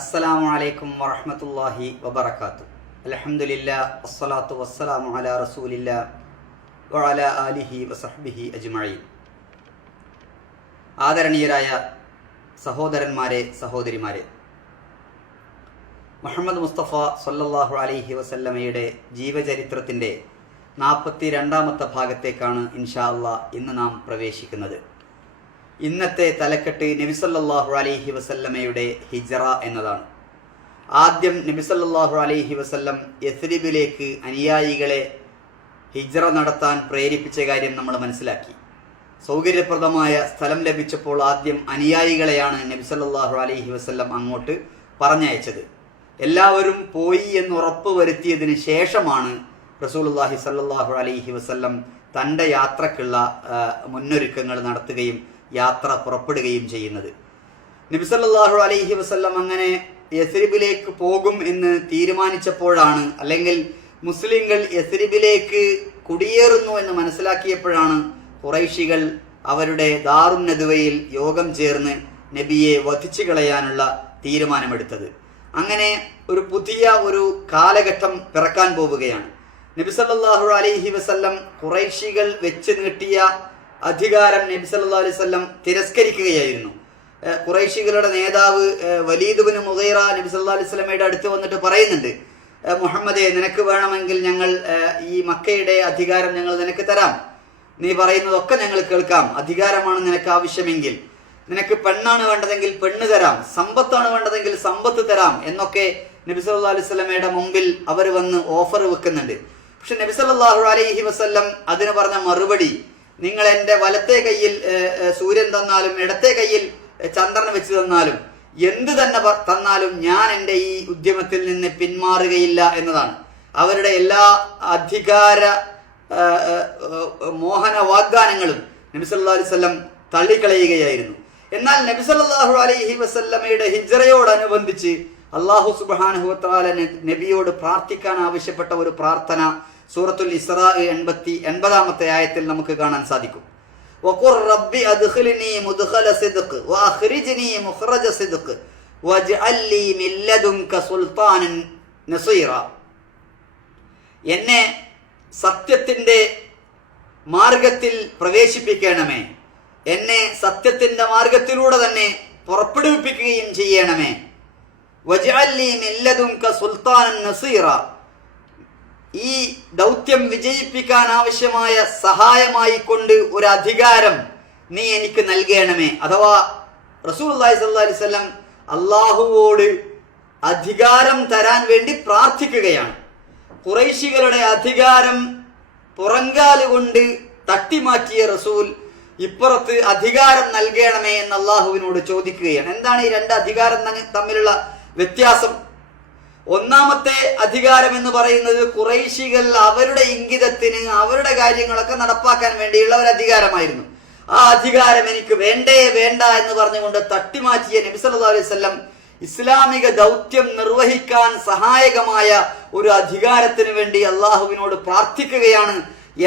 അസ്സലാമു അലൈക്കും വറഹ്മത്തുള്ളാഹി വബർക്കാത്തു അലഹമുല്ല വസ്സലാത്തു വസ്സലാമു അല റസൂലില്ല വഅല ആലിഹി വസഹ്ബിഹി അജ്മഈൻ. ആദരണീയരായ സഹോദരന്മാരെ സഹോദരിമാരെ മുഹമ്മദ് മുസ്തഫ സല്ലല്ലാഹു അലൈഹി വസല്ലമയുടെ ജീവചരിത്രത്തിന്റെ നാൽപ്പത്തി രണ്ടാമത്തെ ഭാഗത്തേക്കാണ് ഇൻഷാ അള്ളാഹ് ഇന്ന് നാം പ്രവേശിക്കുന്നത്. ഇന്നത്തെ തലക്കെട്ട് നബിസല്ലാഹു അലൈഹി വസല്ലമയുടെ ഹിജറ എന്നതാണ്. ആദ്യം നബിസല്ലാഹു അലൈഹി വസല്ലം യസ്രിബിലേക്ക് അനുയായികളെ ഹിജറ നടത്താൻ പ്രേരിപ്പിച്ച കാര്യം നമ്മൾ മനസ്സിലാക്കി. സൗകര്യപ്രദമായ സ്ഥലം ലഭിച്ചപ്പോൾ ആദ്യം അനുയായികളെയാണ് നബിസല്ലാഹു അലൈഹി വസല്ലം അങ്ങോട്ട് പറഞ്ഞയച്ചത്. എല്ലാവരും പോയി എന്ന് ഉറപ്പ് വരുത്തിയതിന് ശേഷമാണ് റസൂലുള്ളാഹി സല്ലാഹു അലൈഹി വസല്ലം തന്റെ യാത്രക്കുള്ള മുന്നൊരുക്കങ്ങൾ നടത്തുകയും യാത്ര പുറപ്പെടുകയും ചെയ്യുന്നത്. നബിസല്ലാഹു അലൈഹി വസല്ലം അങ്ങനെ യസ്രിബിലേക്ക് പോകും എന്ന് തീരുമാനിച്ചപ്പോഴാണ് അല്ലെങ്കിൽ മുസ്ലിങ്ങൾ യസ്രിബിലേക്ക് കുടിയേറുന്നു എന്ന് മനസ്സിലാക്കിയപ്പോഴാണ് കുറൈശികൾ അവരുടെ ദാറുന്നതുവയിൽ യോഗം ചേർന്ന് നബിയെ വധിച്ചു കളയാനുള്ള തീരുമാനമെടുത്തത്. അങ്ങനെ ഒരു പുതിയ ഒരു കാലഘട്ടം പിറക്കാൻ പോവുകയാണ്. നബി സല്ലല്ലാഹു അലൈഹി വസല്ലം കുറൈശികൾ വെച്ച് നീട്ടിയ അധികാരം നബി സല്ലാ അലൈഹി തിരസ്കരിക്കുകയായിരുന്നു. കുറേശികളുടെ നേതാവ് വലീദുബിന് മുഗൈറ നബി സല്ലാ അലൈഹി വസല്ലമയുടെ അടുത്ത് വന്നിട്ട് പറയുന്നുണ്ട് മുഹമ്മദെ നിനക്ക് വേണമെങ്കിൽ ഞങ്ങൾ ഈ മക്കയുടെ അധികാരം ഞങ്ങൾ നിനക്ക് തരാം. നീ പറയുന്നതൊക്കെ ഞങ്ങൾ കേൾക്കാം. അധികാരമാണ് നിനക്ക് ആവശ്യമെങ്കിൽ. നിനക്ക് പെണ്ണാണ് വേണ്ടതെങ്കിൽ പെണ്ണ് തരാം. സമ്പത്താണ് വേണ്ടതെങ്കിൽ സമ്പത്ത് തരാം. എന്നൊക്കെ നബി സല്ലാ അലൈഹി വസല്ലമയുടെ മുമ്പിൽ അവർ വന്ന് ഓഫർ വെക്കുന്നുണ്ട്. പക്ഷെ നബി സല്ലല്ലാഹു അലൈഹി വസല്ലം അതിന് പറഞ്ഞ മറുപടി നിങ്ങൾ എന്റെ വലത്തെ കയ്യിൽ സൂര്യൻ തന്നാലും ഇടത്തെ കയ്യിൽ ചന്ദ്രൻ വെച്ച് തന്നാലും എന്ത് തന്നെ തന്നാലും ഞാൻ എന്റെ ഈ ഉദ്യമത്തിൽ നിന്ന് പിന്മാറുകയില്ല എന്നതാണ്. അവരുടെ എല്ലാ അധികാര മോഹന വാഗ്ദാനങ്ങളും നബിസല്ലാ അലൈവല്ലം തള്ളിക്കളയുകയായിരുന്നു. എന്നാൽ നബിസല്ലാഹു അലൈഹി വസല്ലമയുടെ ഹിജറയോടനുബന്ധിച്ച് അള്ളാഹു സുബാനുഹുത്താല നബിയോട് പ്രാർത്ഥിക്കാൻ ആവശ്യപ്പെട്ട ഒരു പ്രാർത്ഥന സൂറത്തുൽ ഇസ്രാ എൺപത്തി എൺപതാമത്തെ ആയത്തിൽ നമുക്ക് കാണാൻ സാധിക്കും وقل رب أدخلني مدخل صدق وأخرجني مخرج صدق واجعل لي من لدنك سلطانا نصيرا എന്നെ സത്യത്തിൻ്റെ മാർഗത്തിൽ പ്രവേശിപ്പിക്കണമേ എന്നെ സത്യത്തിൻ്റെ മാർഗത്തിലൂടെ തന്നെ പുറപ്പെടുവിപ്പിക്കുകയും ചെയ്യണമേ വജഅല്ലി മില്ലതുംക സുൽത്താനൻ നസീറ ഈ ദൗത്യം വിജയിപ്പിക്കാൻ ആവശ്യമായ സഹായമായി കൊണ്ട് ഒരു അധികാരം നീ എനിക്ക് നൽകണമേ. അഥവാ റസൂൽ അലൈഹി വസല്ലം അള്ളാഹുവോട് അധികാരം തരാൻ വേണ്ടി പ്രാർത്ഥിക്കുകയാണ്. കുറൈശികളുടെ അധികാരം പുറങ്കാലുകൊണ്ട് തട്ടിമാറ്റിയ റസൂൽ ഇപ്പുറത്ത് അധികാരം നൽകണമേ എന്ന് അള്ളാഹുവിനോട് ചോദിക്കുകയാണ്. എന്താണ് ഈ രണ്ട് അധികാരം തമ്മിലുള്ള വ്യത്യാസം? ഒന്നാമത്തെ അധികാരം എന്ന് പറയുന്നത് കുറൈശികൾ അവരുടെ ഇംഗിതത്തിന് അവരുടെ കാര്യങ്ങളൊക്കെ നടപ്പാക്കാൻ വേണ്ടിയുള്ള ഒരു അധികാരമായിരുന്നു. ആ അധികാരം എനിക്ക് വേണ്ടേ വേണ്ട എന്ന് പറഞ്ഞുകൊണ്ട് തട്ടിമാറ്റിയ നബി അലൈവല്ലം ഇസ്ലാമിക ദൗത്യം നിർവഹിക്കാൻ സഹായകമായ ഒരു അധികാരത്തിന് വേണ്ടി അള്ളാഹുവിനോട് പ്രാർത്ഥിക്കുകയാണ്.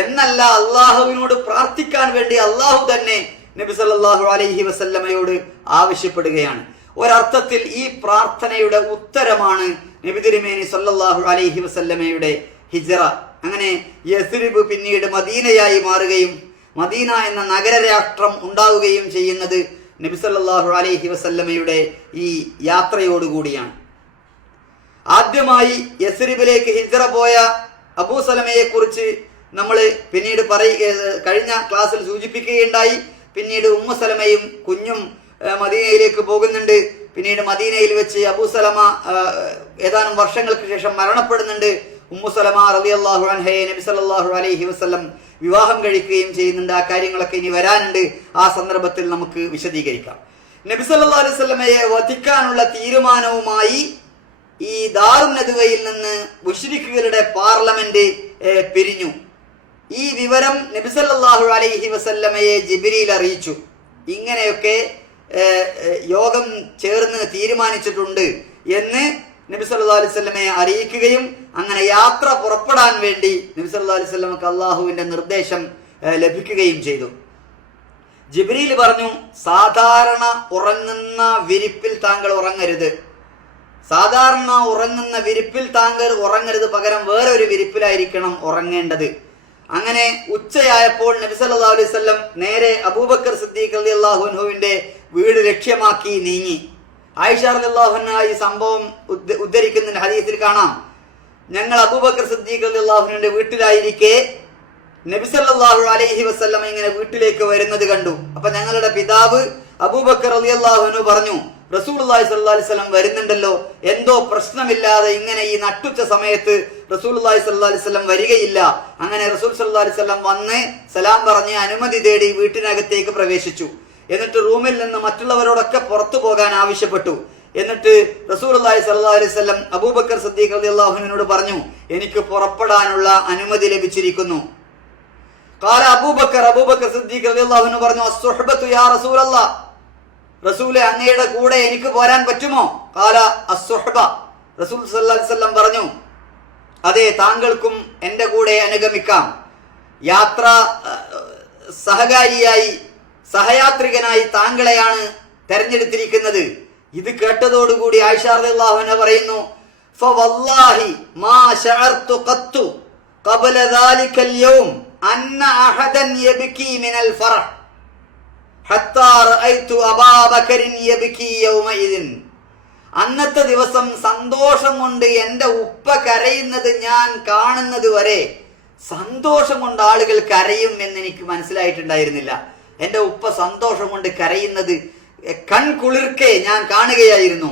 എന്നല്ല അള്ളാഹുവിനോട് പ്രാർത്ഥിക്കാൻ വേണ്ടി അള്ളാഹു തന്നെ നബി സല്ലല്ലാഹു അലൈഹി വസല്ലമയോട് ആവശ്യപ്പെടുകയാണ്. ഒരർത്ഥത്തിൽ ഈ പ്രാർത്ഥനയുടെ ഉത്തരമാണ് നബി തിരുമേനി സല്ലല്ലാഹു അലൈഹി വസല്ലമയുടെ ഹിജറ. അങ്ങനെ യസ്രിബ് പിന്നീട് മദീനയായി മാറുകയും മദീന എന്ന നഗരരാഷ്ട്രം ഉണ്ടാവുകയും ചെയ്യുന്നത് നബി സല്ലല്ലാഹു അലൈഹി വസല്ലമയുടെ ഈ യാത്രയോടുകൂടിയാണ് ആദ്യമായി യസ്രിബിലേക്ക് ഹിജറ പോയ അബൂ സലമയെ കുറിച്ച് നമ്മൾ പിന്നീട് പറയ കഴിഞ്ഞ ക്ലാസ്സിൽ സൂചിപ്പിക്കുകയുണ്ടായി. പിന്നീട് ഉമ്മു സലമയും കുഞ്ഞും മദീനയിലേക്ക് പോകുന്നുണ്ട്. പിന്നീട് മദീനയിൽ വെച്ച് അബൂ സലമ ഏഹ് ഏതാനും വർഷങ്ങൾക്ക് ശേഷം മരണപ്പെടുന്നുണ്ട്. ഉമ്മു സലമ റളിയല്ലാഹു അൻഹയെ നബി സല്ലല്ലാഹു അലൈഹി വസ്ലം വിവാഹം കഴിക്കുകയും ചെയ്യുന്നുണ്ട്. ആ കാര്യങ്ങളൊക്കെ ഇനി വരാനുണ്ട്. ആ സന്ദർഭത്തിൽ നമുക്ക് വിശദീകരിക്കാം. നബി സല്ലാ അലൈഹി സ്വലമയെ വധിക്കാനുള്ള തീരുമാനവുമായി ഈ ദാറു നദുവയിൽ നിന്ന് മുഷ്രിക്കുകളുടെ പാർലമെന്റ് പിരിഞ്ഞു. ഈ വിവരം നബിസല്ലാഹു അലൈഹി വസല്ലമയെ ജിബിരിയിൽ അറിയിച്ചു. ഇങ്ങനെയൊക്കെ യോഗം ചേർന്ന് തീരുമാനിച്ചിട്ടുണ്ട് എന്ന് നബി സല്ലാ അലൈഹി അറിയിക്കുകയും അങ്ങനെ യാത്ര പുറപ്പെടാൻ വേണ്ടി നബി സല്ലാ അലൈഹി അള്ളാഹുവിന്റെ നിർദ്ദേശം ലഭിക്കുകയും ചെയ്തു. ജിബ്രീൽ പറഞ്ഞു സാധാരണ ഉറങ്ങുന്ന വിരിപ്പിൽ താങ്കൾ ഉറങ്ങരുത്. സാധാരണ ഉറങ്ങുന്ന വിരിപ്പിൽ താങ്കൾ ഉറങ്ങരുത് പകരം വേറൊരു വിരിപ്പിലായിരിക്കണം ഉറങ്ങേണ്ടത്. അങ്ങനെ ഉച്ചയായപ്പോൾ നബി സല്ലല്ലാഹു അലൈഹി നേരെ അബൂബക്കർ സിദ്ദീഖ് അലി അൻഹുവിന്റെ വീട് ലക്ഷ്യമാക്കി നീങ്ങി. ആയിഷ അൻഹ ഈ സംഭവം ഉദ്ധ- ഉദ്ധരിക്കുന്ന ഹദീസിൽ കാണാം. ഞങ്ങൾ അബൂബക്കർ സിദ്ദീഖ് അള്ളാഹുനുടെ വീട്ടിലായിരിക്കെ നബിസല്ലാഹു അലൈഹി വസല്ലം ഇങ്ങനെ വീട്ടിലേക്ക് വരുന്നത് കണ്ടു. അപ്പൊ ഞങ്ങളുടെ പിതാവ് അബൂബക്കർ അലി അള്ളാഹുനു പറഞ്ഞു റസൂലുള്ളാഹി അള്ളാഹി അലൈഹി വസല്ലം വരുന്നുണ്ടല്ലോ. എന്തോ പ്രശ്നമില്ലാതെ ഇങ്ങനെ ഈ നട്ടുച്ച സമയത്ത് റസൂലുള്ളാഹി അള്ളാഹി അലൈഹി വസല്ലം വരികയില്ല. അങ്ങനെ റസൂൽ സല്ലാ അലൈഹി വസല്ലം വന്ന് സലാം പറഞ്ഞ് അനുമതി തേടി വീട്ടിനകത്തേക്ക് പ്രവേശിച്ചു. എന്നിട്ട് റൂമിൽ നിന്ന് മറ്റുള്ളവരോടൊക്കെ പുറത്തു പോകാൻ ആവശ്യപ്പെട്ടു. എന്നിട്ട് റസൂലുള്ളാഹി സ്വല്ലല്ലാഹി അലൈഹി വസല്ലം അബൂബക്കർ സദ്ദീഖ് അലി അള്ളാഹുനോട് പറഞ്ഞു എനിക്ക് പുറപ്പെടാനുള്ള അനുമതി ലഭിച്ചിരിക്കുന്നു. കാല അബൂബക്കർ അബൂബക്കർ സദ്ദീഖ് അലി അൻഹു പറഞ്ഞു അസ്സുഹബത്തു യാ റസൂലല്ലാഹ് റസൂലെ അങ്ങയുടെ കൂടെ എനിക്ക് പോരാൻ പറ്റുമോ? കാല അസ്സുഹബ. റസൂൽ വസല്ലം പറഞ്ഞു അതെ താങ്കൾക്കും എന്റെ കൂടെ അനുഗമിക്കാം. യാത്ര സഹകാരിയായി സഹയാത്രികനായി താങ്കളെയാണ് തെരഞ്ഞെടുത്തിരിക്കുന്നത്. ഇത് കേട്ടതോടുകൂടി ആയിഷാർദാഹുന പറയുന്നു അന്നത്തെ ദിവസം സന്തോഷം കൊണ്ട് എന്റെ ഉപ്പ കരയുന്നത് ഞാൻ കാണുന്നത് വരെ സന്തോഷം കൊണ്ട് ആളുകൾ കരയും എന്ന് എനിക്ക് മനസ്സിലായിട്ടുണ്ടായിരുന്നില്ല. എന്റെ ഉപ്പ സന്തോഷം കൊണ്ട് കരയുന്നത് കൺകുളിർക്കെ ഞാൻ കാണുകയായിരുന്നു.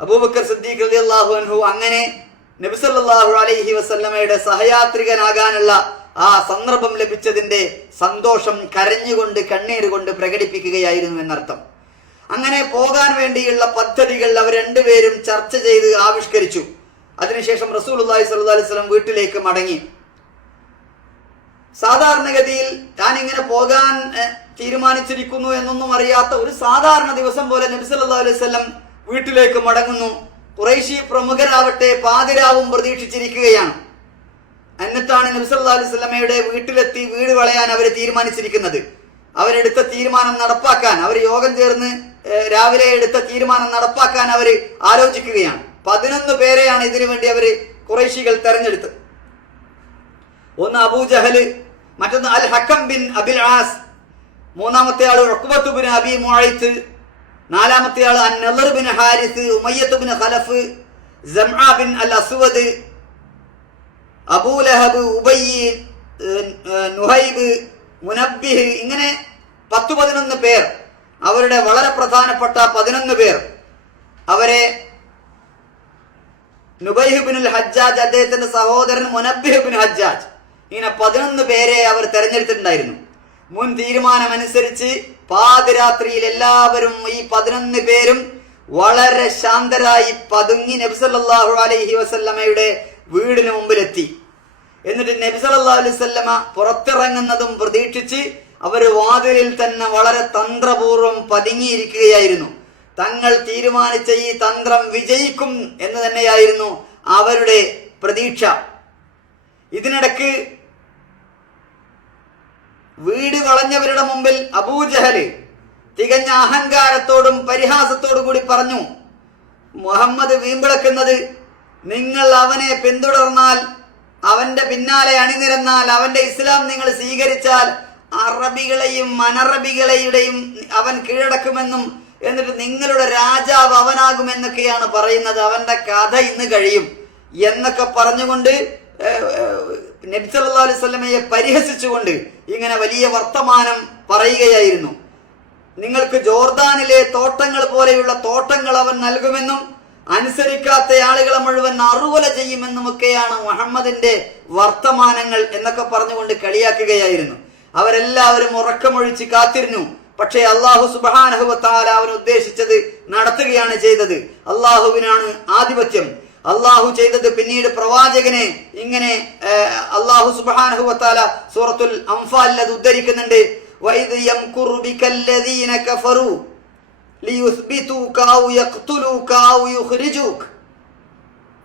അബൂബക്കർ സിദ്ദീഖ് അള്ളാഹു അൻഹു അങ്ങനെ നബിസല്ലാഹു അലൈഹി വസല്ലമയുടെ സഹയാത്രികനാകാനുള്ള ആ സന്ദർഭം ലഭിച്ചതിന്റെ സന്തോഷം കരഞ്ഞുകൊണ്ട് കണ്ണീര് കൊണ്ട് പ്രകടിപ്പിക്കുകയായിരുന്നു എന്നർത്ഥം. അങ്ങനെ പോകാൻ വേണ്ടിയുള്ള പദ്ധതികൾ അവർ രണ്ടുപേരും ചർച്ച ചെയ്ത് ആവിഷ്കരിച്ചു. അതിനുശേഷം റസൂൽ റസൂലുള്ളാഹി സല്ലു അലൈഹി വസല്ലം വീട്ടിലേക്ക് മടങ്ങി. സാധാരണഗതിയിൽ താൻ ഇങ്ങനെ പോകാൻ തീരുമാനിച്ചിരിക്കുന്നു എന്നൊന്നും അറിയാത്ത ഒരു സാധാരണ ദിവസം പോലെ നബി സല്ലല്ലാഹു അലൈഹി വസല്ലം വീട്ടിലേക്ക് മടങ്ങുന്നു. കുറേശി പ്രമുഖരാവട്ടെ പാതിരാവും പ്രതീക്ഷിച്ചിരിക്കുകയാണ്. എന്നിട്ടാണ് നബി സല്ലല്ലാഹു അലൈഹി വസല്ലമയുടെ വീട്ടിലെത്തി വീട് വളയാൻ അവർ തീരുമാനിച്ചിരിക്കുന്നത്. അവരെടുത്ത തീരുമാനം നടപ്പാക്കാൻ അവർ യോഗം ചേർന്ന് രാവിലെ എടുത്ത തീരുമാനം നടപ്പാക്കാൻ അവർ ആലോചിക്കുകയാണ്. പതിനൊന്ന് പേരെയാണ് ഇതിനു വേണ്ടി അവർ കുറേശികൾ തെരഞ്ഞെടുത്തത്. ഒന്ന് അബൂജഹൽ മറ്റൊന്ന് Al Hakam bin Abil As. മൂന്നാമത്തെ ആൾ ഉഖ്ബത്ത് ബിൻ അബി മുഴത്ത് നാലാമത്തെ ആൾ An Nadr bin Harith Umayyah bin Khalaf Jama bin al Aswad Abu Lahab Ubayy നുഹൈബ് മുനബ്ബിഹ് ഇങ്ങനെ പത്തു പതിനൊന്ന് പേർ. അവരുടെ വളരെ പ്രധാനപ്പെട്ട പതിനൊന്ന് പേർ. അവരെ നുബൈഹുബിനുൽ ഹജ്ജാജ് അദ്ദേഹത്തിന്റെ സഹോദരൻ മുനബ്ബിഹുബിൻ ഹജ്ജാജ് ഇങ്ങനെ പതിനൊന്ന് പേരെ അവർ തെരഞ്ഞെടുത്തിട്ടുണ്ടായിരുന്നു. മുൻ തീരുമാനമനുസരിച്ച് പാതിരാത്രിയിൽ എല്ലാവരും ഈ പതിനൊന്ന് പേരും വളരെ ശാന്തരായി പതുങ്ങി നബിസല്ലാഹു അലൈഹി വസല്ലമയുടെ വീടിന് മുമ്പിലെത്തി. എന്നിട്ട് നബി സല്ലല്ലാഹു അലൈഹി വസല്ലമ പുറത്തിറങ്ങുന്നതും പ്രതീക്ഷിച്ച് അവർ വാതിലിൽ തന്നെ വളരെ തന്ത്രപൂർവം പതുങ്ങിയിരിക്കുകയായിരുന്നു. തങ്ങൾ തീരുമാനിച്ച ഈ തന്ത്രം വിജയിക്കും എന്ന് തന്നെയായിരുന്നു അവരുടെ പ്രതീക്ഷ. ഇതിനിടക്ക് വീട് വളഞ്ഞവരുടെ മുമ്പിൽ അബൂജഹൽ തികഞ്ഞ അഹങ്കാരത്തോടും പരിഹാസത്തോടും കൂടി പറഞ്ഞു മുഹമ്മദ് വീമ്പിളക്കുന്നത് നിങ്ങൾ അവനെ പിന്തുടർന്നാൽ അവന്റെ പിന്നാലെ അണിനിരന്നാൽ അവന്റെ ഇസ്ലാം നിങ്ങൾ സ്വീകരിച്ചാൽ അറബികളെയും അനറബികളെയും അവൻ കീഴടക്കുമെന്നും എന്നിട്ട് നിങ്ങളുടെ രാജാവ് അവനാകുമെന്നൊക്കെയാണ് പറയുന്നത്. അവന്റെ കഥ ഇന്ന് കഴിയും. എന്നൊക്കെ പറഞ്ഞുകൊണ്ട് നബി സല്ലാ അലൈഹി സ്വലമയെ പരിഹസിച്ചുകൊണ്ട് ഇങ്ങനെ വലിയ വർത്തമാനം പറയുകയായിരുന്നു. നിങ്ങൾക്ക് ജോർദാനിലെ തോട്ടങ്ങൾ പോലെയുള്ള തോട്ടങ്ങൾ അവൻ നൽകുമെന്നും അനുസരിക്കാത്ത ആളുകളെ മുഴുവൻ അറുവല ചെയ്യുമെന്നുമൊക്കെയാണ് മുഹമ്മദിന്റെ വർത്തമാനങ്ങൾ എന്നൊക്കെ പറഞ്ഞുകൊണ്ട് കളിയാക്കുകയായിരുന്നു. അവരെല്ലാവരും ഉറക്കമൊഴിച്ച് കാത്തിരുന്നു. പക്ഷേ അള്ളാഹു സുബാനഹുവത്താല അവൻ ഉദ്ദേശിച്ചത് നടത്തുകയാണ് ചെയ്തത്. അള്ളാഹുവിനാണ് ആധിപത്യം. അള്ളാഹു ചെയ്തത് പിന്നീട് പ്രവാചകനെ ഇങ്ങനെ അള്ളാഹു സുബാനഹുവത്താല സൂറത്തുൽ അംഫാലിൽ അത് ഉദ്ധരിക്കുന്നുണ്ട്.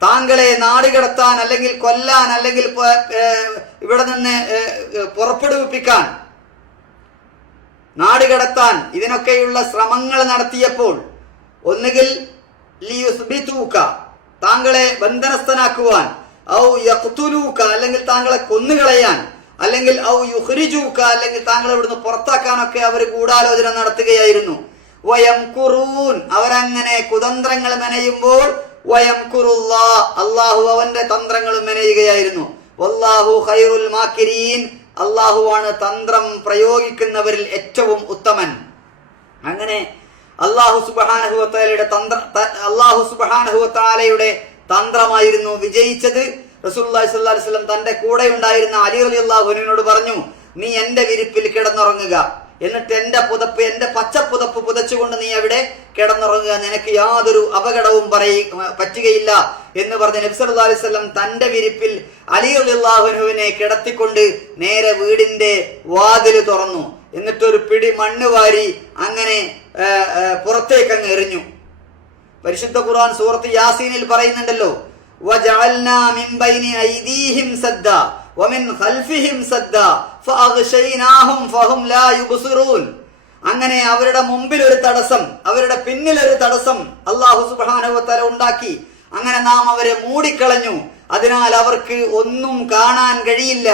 താങ്കളെ നാടുകടത്താൻ അല്ലെങ്കിൽ കൊല്ലാൻ അല്ലെങ്കിൽ ഇവിടെ നിന്ന് പുറപ്പെടുവിപ്പിക്കാൻ നാടുകടത്താൻ ഇതിനൊക്കെയുള്ള ശ്രമങ്ങൾ നടത്തിയപ്പോൾ ഒന്നുകിൽ ലിയുസ്ബിതൂക താങ്കളെ ബന്ധനസ്ഥനാക്കുവാൻ ഔ യഖ്തുലൂക അല്ലെങ്കിൽ താങ്കളെ കൊന്നുകളയാൻ അല്ലെങ്കിൽ ഔ യുഹരിജൂക്ക അല്ലെങ്കിൽ താങ്കളെ ഇവിടുന്ന് പുറത്താക്കാനൊക്കെ അവർ ഗൂഢാലോചന നടത്തുകയായിരുന്നു. വയം കുറൂൻ അവരങ്ങനെ കുതന്ത്രങ്ങൾ മെനയുമ്പോൾ വയം കുറുല്ലാ അള്ളാഹു അവന്റെ തന്ത്രങ്ങൾ മെനയുകയായിരുന്നു. വല്ലാഹു ഖൈറുൽ മാക്കിരീൻ അള്ളാഹുവാണ് തന്ത്രം പ്രയോഗിക്കുന്നവരിൽ ഏറ്റവും ഉത്തമൻ. അങ്ങനെ അള്ളാഹു സുബാനഹുവത്താലയുടെ തന്ത്ര അള്ളാഹു സുബാനഹുവത്താലയുടെ തന്ത്രമായിരുന്നു വിജയിച്ചത്. റസൂല്ലി സ്വല്ലി വസ്ലം തന്റെ കൂടെ ഉണ്ടായിരുന്ന അലി അലി അള്ളാഹുനോട് പറഞ്ഞു നീ എന്റെ വിരിപ്പിൽ കിടന്നുറങ്ങുക. എന്നിട്ട് എന്റെ പുതപ്പ് എന്റെ പച്ച പുതപ്പ് പുതച്ചുകൊണ്ട് നീ അവിടെ കിടന്നുറങ്ങുക. നിനക്ക് യാതൊരു അപകടവും പറയ പറ്റുകയില്ല. എന്ന് പറഞ്ഞ നബ്സല്ലാ അലൈവല്ലം തന്റെ വിരിപ്പിൽ അലി അള്ളാഹുനുവിനെ കിടത്തിക്കൊണ്ട് നേരെ വീടിന്റെ വാതിൽ തുറന്നു. എന്നിട്ടൊരു പിടി മണ്ണ് വാരി അങ്ങനെ പുറത്തേക്ക് അങ്ങ് എറിഞ്ഞു. പരിശുദ്ധ ഖുർആൻ സൂറത്ത് യാസീനിൽ പറയുന്നുണ്ടല്ലോ അങ്ങനെ അവരുടെ മുമ്പിൽ ഒരു തടസ്സം അവരുടെ പിന്നിൽ ഒരു തടസ്സം അള്ളാഹു സുബാനുവത്തല ഉണ്ടാക്കി. അങ്ങനെ നാം അവരെ മൂടിക്കളഞ്ഞു. അതിനാൽ അവർക്ക് ഒന്നും കാണാൻ കഴിയില്ല.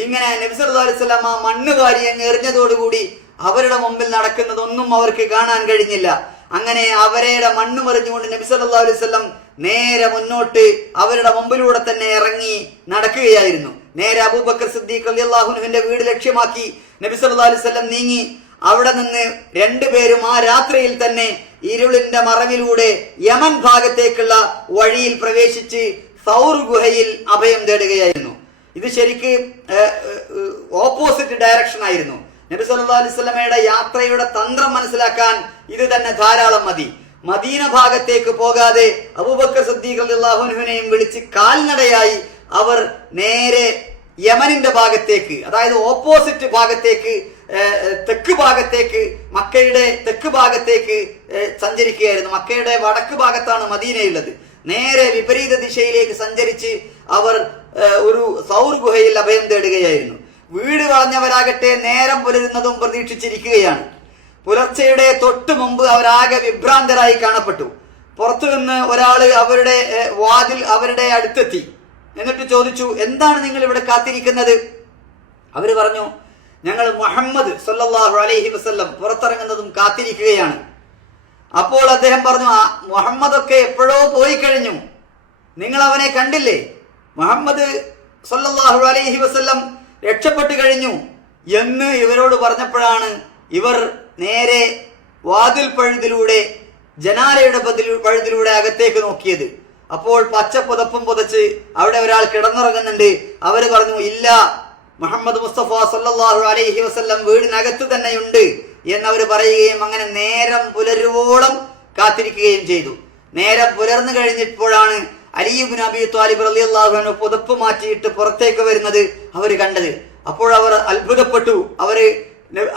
ഇങ്ങനെ നബിസ് അലിസ്ലാം ആ മണ്ണ് വാരി എറിഞ്ഞതോടുകൂടി അവരുടെ മുമ്പിൽ നടക്കുന്നതൊന്നും അവർക്ക് കാണാൻ കഴിഞ്ഞില്ല. അങ്ങനെ അവരുടെ മണ്ണ് മറിഞ്ഞുകൊണ്ട് നബി വസല്ലം നേരെ മുന്നോട്ട് അവരുടെ മുമ്പിലൂടെ തന്നെ ഇറങ്ങി നടക്കുകയായിരുന്നു. നേരെ അബൂബക്കർ സിദ്ദീഖ് അള്ളാഹുനുവിന്റെ വീട് ലക്ഷ്യമാക്കി നബി സല്ലല്ലാഹു അലൈഹി വസല്ലം നീങ്ങി. അവിടെ നിന്ന് രണ്ടുപേരും ആ രാത്രിയിൽ തന്നെ ഇരുളിന്റെ മറവിലൂടെ യമൻ ഭാഗത്തേക്കുള്ള വഴിയിൽ പ്രവേശിച്ച് സൗർ ഗുഹയിൽ അഭയം തേടുകയായിരുന്നു. ഇത് ശരിക്ക് ഓപ്പോസിറ്റ് ഡയറക്ഷൻ ആയിരുന്നു. നബി സല്ലാ അലൈഹി വസല്ലമയുടെ യാത്രയുടെ തന്ത്രം മനസ്സിലാക്കാൻ ഇത് തന്നെ ധാരാളം മതി. മദീന ഭാഗത്തേക്ക് പോകാതെ അബൂബക്കർ സദ്ദീഖ് അള്ളാഹുനുവിനെയും വിളിച്ച് കാൽനടയായി അവർ നേരെ യമനിന്റെ ഭാഗത്തേക്ക് അതായത് ഓപ്പോസിറ്റ് ഭാഗത്തേക്ക് തെക്ക് ഭാഗത്തേക്ക് മക്കയുടെ തെക്ക് ഭാഗത്തേക്ക് സഞ്ചരിക്കുകയായിരുന്നു. മക്കയുടെ വടക്ക് ഭാഗത്താണ് മദീനയുള്ളത് നേരെ വിപരീത ദിശയിലേക്ക് സഞ്ചരിച്ച് അവർ ഒരു സൗർ ഗുഹയിൽ അഭയം തേടുകയായിരുന്നു. വീട് വളഞ്ഞവരാകട്ടെ നേരം പുലരുന്നതും പ്രതീക്ഷിച്ചിരിക്കുകയാണ്. പുലർച്ചയുടെ തൊട്ടു മുമ്പ് അവരാകെ വിഭ്രാന്തരായി കാണപ്പെട്ടു. പുറത്തു നിന്ന് ഒരാൾ അവരുടെ വാതിൽ അവരുടെ അടുത്തെത്തി. എന്നിട്ട് ചോദിച്ചു എന്താണ് നിങ്ങൾ ഇവിടെ കാത്തിരിക്കുന്നത്? അവർ പറഞ്ഞു ഞങ്ങൾ മുഹമ്മദ് സല്ലാഹു അലൈഹി വസ്ല്ലം പുറത്തിറങ്ങുന്നതും കാത്തിരിക്കുകയാണ്. അപ്പോൾ അദ്ദേഹം പറഞ്ഞു "ആ, മുഹമ്മദൊക്കെ എപ്പോഴോ പോയി കഴിഞ്ഞു. നിങ്ങൾ അവനെ കണ്ടില്ലേ? മുഹമ്മദ് സല്ലാഹു അലൈഹി വസ്ല്ലം രക്ഷപ്പെട്ടു കഴിഞ്ഞു. എന്ന് ഇവരോട് പറഞ്ഞപ്പോഴാണ് ഇവർ നേരെ വാതിൽ പഴുതിലൂടെ ജനാലയുടെ പഴുതിലൂടെ അകത്തേക്ക് നോക്കിയത്. അപ്പോൾ പച്ച പുതപ്പും പുതച്ച് അവിടെ ഒരാൾ കിടന്നുറങ്ങുന്നുണ്ട്. അവർ പറഞ്ഞു ഇല്ല മുഹമ്മദ് മുസ്തഫ സല്ലാഹു അലൈഹി വസ്ല്ലം വീടിനകത്ത് തന്നെയുണ്ട് എന്നവർ പറയുകയും അങ്ങനെ നേരം പുലരുവോളം കാത്തിരിക്കുകയും ചെയ്തു. നേരം പുലർന്നു കഴിഞ്ഞപ്പോഴാണ് അലിയുബിൻ അബി താലിബ് റളിയല്ലാഹു അൻഹു പുതപ്പ് മാറ്റിയിട്ട് പുറത്തേക്ക് വരുന്നത് അവർ കണ്ടത്. അപ്പോൾ അവർ അത്ഭുതപ്പെട്ടു. അവർ അലി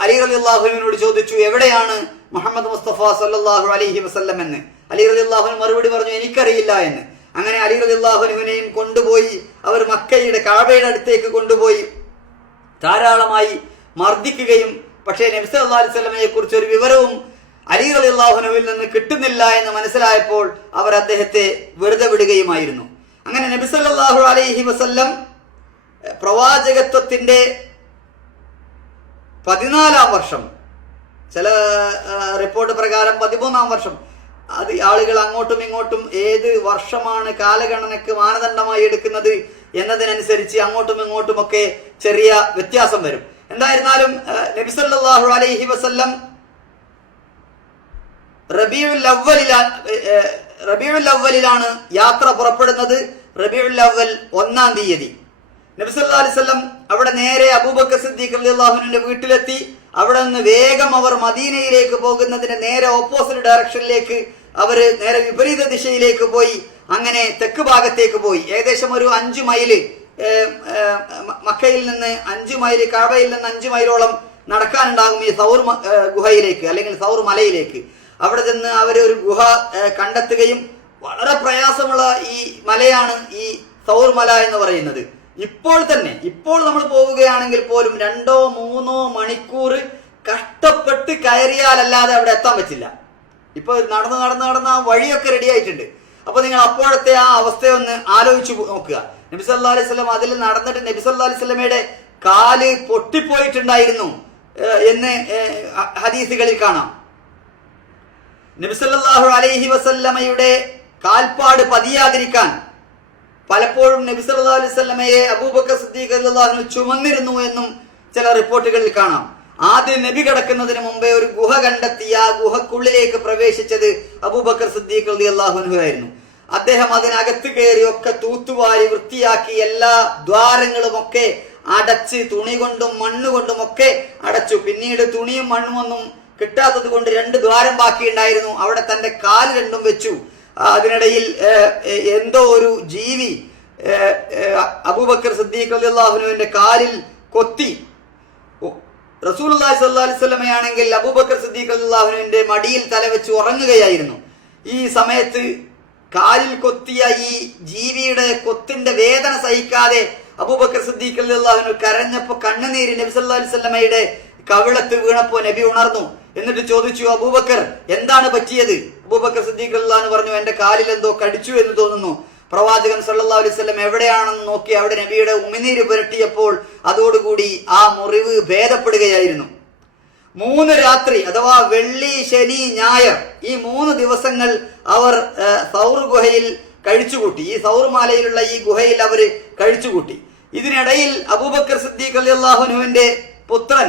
അലി റളിയല്ലാഹുവിനോട് ചോദിച്ചു എവിടെയാണ് മുഹമ്മദ് മുസ്തഫ സല്ലാഹു അലഹി വസ്ല്ലം എന്ന്? അലി റളിയല്ലാഹു മറുപടി പറഞ്ഞു എനിക്കറിയില്ല എന്ന്. അങ്ങനെ അലി റളിയല്ലാഹുവിനെയും കൊണ്ടുപോയി അവർ മക്കയുടെ കാവയുടെ അടുത്തേക്ക് കൊണ്ടുപോയി ധാരാളമായി മർദ്ദിക്കുകയും പക്ഷേ നബിസ് അള്ളാഹു വസല്ലമയെ കുറിച്ച് ഒരു വിവരവും അലി അള്ളാഹുനുവിൽ നിന്ന് കിട്ടുന്നില്ല എന്ന് മനസ്സിലായപ്പോൾ അവർ അദ്ദേഹത്തെ വെറുതെ വിടുകയുമായിരുന്നു. അങ്ങനെ നബിസ് സല്ലല്ലാഹു അലൈഹി വസല്ലം പ്രവാചകത്വത്തിന്റെ പതിനാലാം വർഷം ചില റിപ്പോർട്ട് പ്രകാരം പതിമൂന്നാം വർഷം അത് ആളുകൾ അങ്ങോട്ടും ഇങ്ങോട്ടും ഏത് വർഷമാണ് കാലഗണനക്ക് മാനദണ്ഡമായി എടുക്കുന്നത് എന്നതിനനുസരിച്ച് അങ്ങോട്ടും ഇങ്ങോട്ടും ഒക്കെ ചെറിയ വ്യത്യാസം വരും. എന്തായിരുന്നാലും നബി സല്ലല്ലാഹു അലൈഹി വസല്ലം റബിയുൽ റബിയുൽ അവലിലാണ് യാത്ര പുറപ്പെടുന്നത്. റബിയുൽ അവൽ ഒന്നാം തീയതി. നബി സല്ലാ അലൈഹി വസല്ലം അവിടെ നേരെ അബൂബക്കർ സിദ്ദീഖ് റളിയല്ലാഹുവിന്റെ വീട്ടിലെത്തി. അവിടെ നിന്ന് വേഗം അവർ മദീനയിലേക്ക് പോകുന്നതിന് നേരെ ഓപ്പോസിറ്റ് ഡയറക്ഷനിലേക്ക് അവർ നേരെ വിപരീത ദിശയിലേക്ക് പോയി. അങ്ങനെ തെക്ക് ഭാഗത്തേക്ക് പോയി. ഏകദേശം ഒരു അഞ്ചു മൈൽ മക്കയിൽ നിന്ന് അഞ്ചു മൈൽ കാബയിൽ നിന്ന് അഞ്ചു മൈലോളം നടക്കാനുണ്ടാകും ഈ സൗർ ഗുഹയിലേക്ക് അല്ലെങ്കിൽ സൗർ മലയിലേക്ക്. അവിടെ ചെന്ന് അവർ ഒരു ഗുഹ കണ്ടെത്തുകയും വളരെ പ്രയാസമുള്ള ഈ മലയാണ് ഈ സൗർ മല എന്ന് പറയുന്നത്. ഇപ്പോൾ തന്നെ ഇപ്പോൾ നമ്മൾ പോവുകയാണെങ്കിൽ പോലും രണ്ടോ മൂന്നോ മണിക്കൂർ കഷ്ടപ്പെട്ട് കയറിയാലല്ലാതെ അവിടെ എത്താൻ പറ്റില്ല. ഇപ്പൊ നടന്ന് നടന്ന് നടന്ന് ആ വഴിയൊക്കെ റെഡി ആയിട്ടുണ്ട്. അപ്പൊ നിങ്ങൾ അപ്പോഴത്തെ ആ അവസ്ഥയൊന്ന് ആലോചിച്ച് നോക്കുക. നബി അലൈഹി സ്വലം അതിൽ നടന്നിട്ട് നബി അലൈഹി സ്വലമയുടെ കാൽ പൊട്ടിപ്പോയിട്ടുണ്ടായിരുന്നു എന്ന് ഹദീസുകളിൽ കാണാം. നബിസല്ലാഹു അലൈഹി വസല്ലമയുടെ കാൽപ്പാട് പതിയാതിരിക്കാൻ പലപ്പോഴും നബി അലൈഹി സ്വലമയെ അബൂബക്കർ സിദ്ദീഖ് റളിയല്ലാഹു ചുമന്നിരുന്നു എന്നും ചില റിപ്പോർട്ടുകളിൽ കാണാം. ആദ്യം നബി കിടക്കുന്നതിന് മുമ്പേ ഒരു ഗുഹ കണ്ടെത്തി ആ ഗുഹക്കുള്ളിലേക്ക് പ്രവേശിച്ചത് അബൂബക്കർ സിദ്ദീഖ് റളിയല്ലാഹു ആയിരുന്നു. അദ്ദേഹം അതിനകത്ത് കയറി ഒക്കെ തൂത്തുവാരി വൃത്തിയാക്കി എല്ലാ ദ്വാരങ്ങളും ഒക്കെ അടച്ച് തുണി കൊണ്ടും മണ്ണ് കൊണ്ടും ഒക്കെ അടച്ചു. പിന്നീട് തുണിയും മണ്ണും ഒന്നും കിട്ടാത്തത് കൊണ്ട് രണ്ട് ദ്വാരം ബാക്കിയുണ്ടായിരുന്നു. അവിടെ തന്റെ കാൽ രണ്ടും വെച്ചു. അതിനിടയിൽ എന്തോ ഒരു ജീവി അബൂബക്കർ സിദ്ദീഖ് അലി അള്ളാഹുനുവിന്റെ കാലിൽ കൊത്തി. റസൂൽ അലൈഹി സ്വലമയാണെങ്കിൽ അബൂബക്കർ സിദ്ദീഖ് അള്ളാഹുവിന്റെ മടിയിൽ തലവെച്ച് ഉറങ്ങുകയായിരുന്നു. ഈ സമയത്ത് കാലിൽ കൊത്തിയ ഈ ജീവിയുടെ കൊത്തിന്റെ വേദന സഹിക്കാതെ അബൂബക്കർ സിദ്ദീഖ് അള്ളാഹുനു കരഞ്ഞപ്പോ കണ്ണുനീര് നബി സല്ലല്ലാഹു അലൈഹി വസല്ലമയുടെ കവിളത്ത് വീണപ്പോ നബി ഉണർന്നു. എന്നിട്ട് ചോദിച്ചു അബൂബക്കർ എന്താണ് പറ്റിയത്? അബൂബക്കർ സിദ്ദീഖ് അള്ളഹാന്ന് പറഞ്ഞു എന്റെ കാലിൽ എന്തോ കടിച്ചു എന്ന് തോന്നുന്നു. പ്രവാചകൻ സല്ലാ അലൈഹി വസല്ലം എവിടെയാണെന്ന് നോക്കി അവിടെ നബിയുടെ ഉമിനീര് പുരട്ടിയപ്പോൾ അതോടുകൂടി ആ മുറിവ് ഭേദപ്പെടുകയായിരുന്നു. മൂന്ന് രാത്രി അഥവാ വെള്ളി ശനി ഞായർ ഈ മൂന്ന് ദിവസങ്ങൾ അവർ സൗർ ഗുഹയിൽ കഴിച്ചുകൂട്ടി. ഈ സൗർമാലയിലുള്ള ഈ ഗുഹയിൽ അവർ കഴിച്ചുകൂട്ടി. ഇതിനിടയിൽ അബൂബക്കർ സിദ്ദീഖ് അലി അള്ളാഹുനുവിന്റെ പുത്രൻ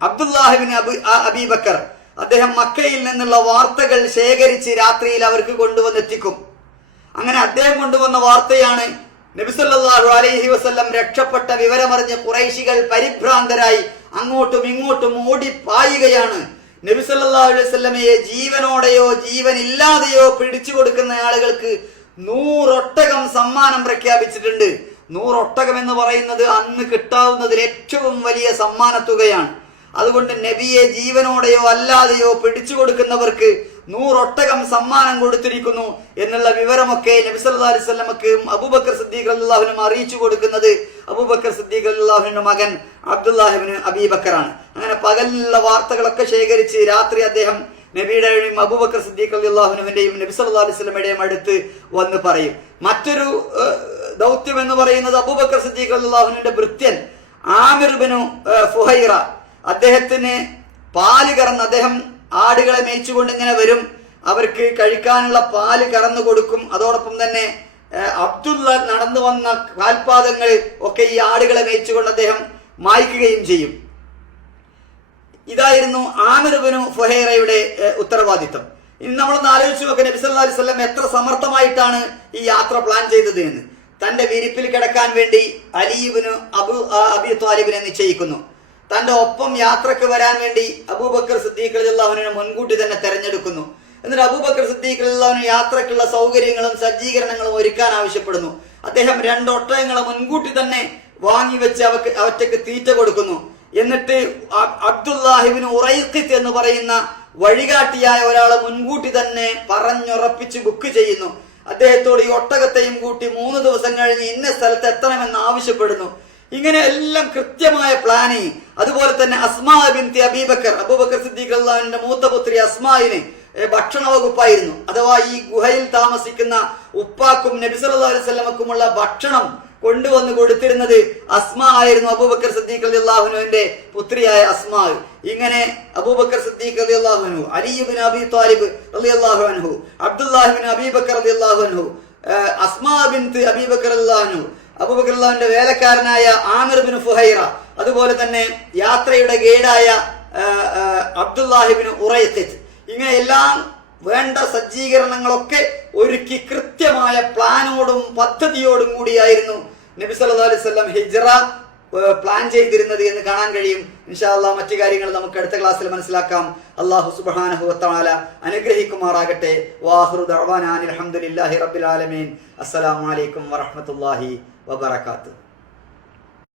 അബ്ദുല്ലാഹിബിൻ അബി അബീബക്കർ അദ്ദേഹം മക്കയിൽ നിന്നുള്ള വാർത്തകൾ ശേഖരിച്ച് രാത്രിയിൽ അവർക്ക് കൊണ്ടുവന്നെത്തിക്കും. അങ്ങനെ അദ്ദേഹം കൊണ്ടുവന്ന വാർത്തയാണ് നബിസല്ലാഹു അലൈഹി വസ്ല്ലം രക്ഷപ്പെട്ട വിവരമറിഞ്ഞ കുറൈശികൾ പരിഭ്രാന്തരായി അങ്ങോട്ടും ഇങ്ങോട്ടും ഓടിപ്പായുകയാണ്. നബിസല്ലാഹു അലൈഹി വസല്ലമയെ ജീവനോടെയോ ജീവനില്ലാതെയോ പിടിച്ചു കൊടുക്കുന്ന ആളുകൾക്ക് നൂറൊട്ടകം സമ്മാനം പ്രഖ്യാപിച്ചിട്ടുണ്ട്. നൂറൊട്ടകം എന്ന് പറയുന്നത് അന്ന് കിട്ടാവുന്നതിൽ ഏറ്റവും വലിയ സമ്മാനത്തുകയാണ്. അതുകൊണ്ട് നബിയെ ജീവനോടെയോ അല്ലാതെയോ പിടിച്ചു കൊടുക്കുന്നവർക്ക് നൂറൊട്ടകം സമ്മാനം കൊടുത്തിരിക്കുന്നു എന്നുള്ള വിവരമൊക്കെ അലൈഹി വസല്ലമക്ക് അബൂബക്കർ സിദ്ദീഖ് അല്ലാഹുനും അറിയിച്ചു കൊടുക്കുന്നത്. അബൂബക്കർ സിദ്ദീഖ് അല്ലാഹുവിന്റെ മകൻ അബ്ദുല്ലാഹിബിന് അബീബക്കറാണ് അങ്ങനെ പകലിലുള്ള വാർത്തകളൊക്കെ ശേഖരിച്ച് രാത്രി അദ്ദേഹം നബിയുടെയും അബൂബക്കർ സിദ്ദീഖ് റളിയല്ലാഹുവിന്റെയും നബി സല്ലാ അലൈഹി വസല്ലമയുടെയും അടുത്ത് വന്ന് പറയും. മറ്റൊരു ദൗത്യം എന്ന് പറയുന്നത് അബൂബക്കർ സിദ്ദീഖ് അള്ളാഹുനുവിന്റെ ഭൃത്യൻ ആമിർബിനു ഫുഹൈറ. അദ്ദേഹത്തിന് പാൽ കറന്ന് അദ്ദേഹം ആടുകളെ മേയിച്ചുകൊണ്ട് ഇങ്ങനെ വരും. അവർക്ക് കഴിക്കാനുള്ള പാൽ കറന്നു കൊടുക്കും. അതോടൊപ്പം തന്നെ അബ്ദുള്ള നടന്നു വന്ന കാൽപാദങ്ങൾ ഒക്കെ ഈ ആടുകളെ മേയിച്ചുകൊണ്ട് അദ്ദേഹം മായ്ക്കുകയും ചെയ്യും. ഇതായിരുന്നു ആമിർബിനു ഫുഹൈറയുടെ ഉത്തരവാദിത്തം ഇനി നമ്മളൊന്ന് ആലോചിച്ച് നോക്കുക നബി അല്ലാ അലൈഹി എത്ര സമർത്ഥമായിട്ടാണ് ഈ യാത്ര പ്ലാൻ ചെയ്തത് എന്ന്. തന്റെ വിരിപ്പിൽ കിടക്കാൻ വേണ്ടി അലീബിന് അബു അബി ത്വാലിബിനെ നിശ്ചയിക്കുന്നു. തന്റെ ഒപ്പം യാത്രയ്ക്ക് വരാൻ വേണ്ടി അബൂബക്കർ സിദ്ദീഖ് അള്ളാഹുവിനെ മുൻകൂട്ടി തന്നെ തെരഞ്ഞെടുക്കുന്നു. എന്നിട്ട് അബൂബക്കർ സിദ്ദീഖ് അള്ളാഹുവിന് യാത്രക്കുള്ള സൗകര്യങ്ങളും സജ്ജീകരണങ്ങളും ഒരുക്കാൻ ആവശ്യപ്പെടുന്നു. അദ്ദേഹം രണ്ടൊട്ടയങ്ങളെ മുൻകൂട്ടി തന്നെ വാങ്ങി വെച്ച് അവക്ക് അവറ്റക്ക് തീറ്റ കൊടുക്കുന്നു. എന്നിട്ട് അബ്ദുല്ലാഹിബിന് ഉറൈഖിത്ത് എന്ന് പറയുന്ന വഴികാട്ടിയായ ഒരാളെ മുൻകൂട്ടി തന്നെ പറഞ്ഞുറപ്പിച്ച് ബുക്ക് ചെയ്യുന്നു. അദ്ദേഹത്തോട് ഈ ഒട്ടകത്തെയും കൂട്ടി മൂന്ന് ദിവസം കഴിഞ്ഞ് ഇന്ന സ്ഥലത്ത് എത്തണമെന്ന് ആവശ്യപ്പെടുന്നു. ഇങ്ങനെ എല്ലാം കൃത്യമായ പ്ലാനിങ് അതുപോലെ തന്നെ അസ്മാ ബിൻതി അബീബക്കർ അബൂബക്കർ സിദ്ദീഖ് അള്ളാഹിന്റെ മൂത്ത പുത്രി അസ്മായിന് ഭക്ഷണ വകുപ്പായിരുന്നു അഥവാ ഈ ഗുഹയിൽ താമസിക്കുന്ന ഉപ്പാക്കും നബി സല്ലല്ലാഹു അലൈഹി വസല്ലമക്കുമുള്ള ഭക്ഷണം കൊണ്ടുവന്ന് കൊടുത്തിരുന്നത് അസ്മ ആയിരുന്നു അബൂബക്കർ സിദ്ദീഖ് അലി അള്ളാഹുനുവിന്റെ പുത്രിയായ അസ്മാ. ഇങ്ങനെ അബൂബക്കർ സിദ്ദീഖ് അലി അള്ളാഹുനു Ali bin Abi Talib Ali അള്ളാഹു അൻഹു അബ്ദുല്ലാഹിബിൻ അബീബക്കർ അലി അള്ളാഹു അൻഹു അസ്മാ ബിൻത്ത് അബീബക്കർ അള്ളാഹുനു അബൂബക്കർ അള്ളാഹുവിന്റെ വേലക്കാരനായ ആമിർ ബിൻ ഫുഹൈറ അതുപോലെ തന്നെ യാത്രയുടെ ഗൈഡായ അബ്ദുല്ലാഹിബിന് അബ്ദുല്ലാഹിബിൻ ഇങ്ങനെ എല്ലാം വേണ്ട സജ്ജീകരണങ്ങളൊക്കെ ഒരുക്കി കൃത്യമായ പ്ലാനോടും പദ്ധതിയോടും കൂടിയായിരുന്നു നബി സല്ലു അലൈഹി വസല്ലം ഹിജ്റ പ്ലാൻ ചെയ്തിരുന്നത് എന്ന് കാണാൻ കഴിയും. ഇൻഷാല്ല മറ്റു കാര്യങ്ങൾ നമുക്ക് അടുത്ത ക്ലാസ്സിൽ മനസ്സിലാക്കാം. അള്ളാഹു സുബാനഹുത്താല അനുഗ്രഹിക്കുമാറാകട്ടെ. വാഹുറു ദഅവാനാ അനിൽ ഹംദുലില്ലാഹി റബ്ബിൽ ആലമീൻ. അസ്സലാമു അലൈക്കും വറഹ്മത്തുള്ളാഹി വബറകാതുഹു.